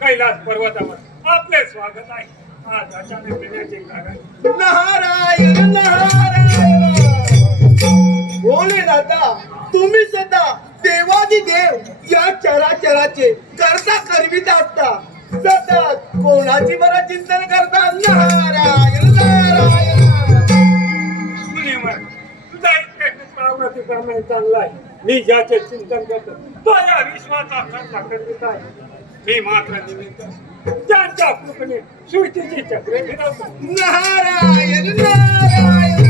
कैलास पर्वतावर आपले स्वागत आहे. आज अचानक येण्याचे कारण नारायण नारायण. भोलेनाथा, तुम्ही सदा देवादी देव या चराचराचे करता करवीत असता. सतत कोणाची बरं चिंतन करता. नारायण नारायण. मुनीवर तुझा इतका चांगला आहे. मी ज्याचे चिंतन करतो तो या विश्वाचा खर्च करीत आहे. मी मात्र निमित्त त्यांच्या कृपेने सृष्टीची चक्रे फिरवतो. नारायण नारायण.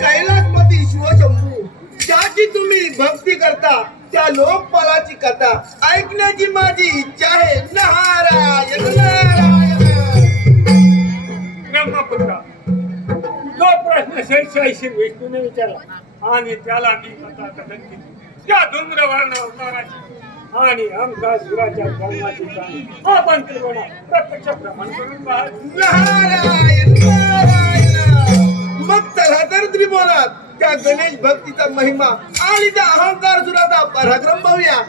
कैलासपती शिवशंभू, ज्याची तुम्ही भक्ती करता त्या लोकपालाची कथा ऐकण्याची माझी इच्छा आहे. नारायण नारायण. ब्रह्मपुत्रा, जो प्रश्न शैशी विष्णूने विचारला आणि त्याला मी कथा कथन केली त्या धूम्रवर्ण अवताराची आणि अंकासुराच्या जन्माची कहाणी आपण सर्वांना प्रत्यक्ष प्रमाण करून पाहत. नारायण नारायण. मग चला तर त्रिभुवनात त्या गणेश भक्तीचा महिमा आणि त्या अहंकार सुराचा पराक्रम पाहूया.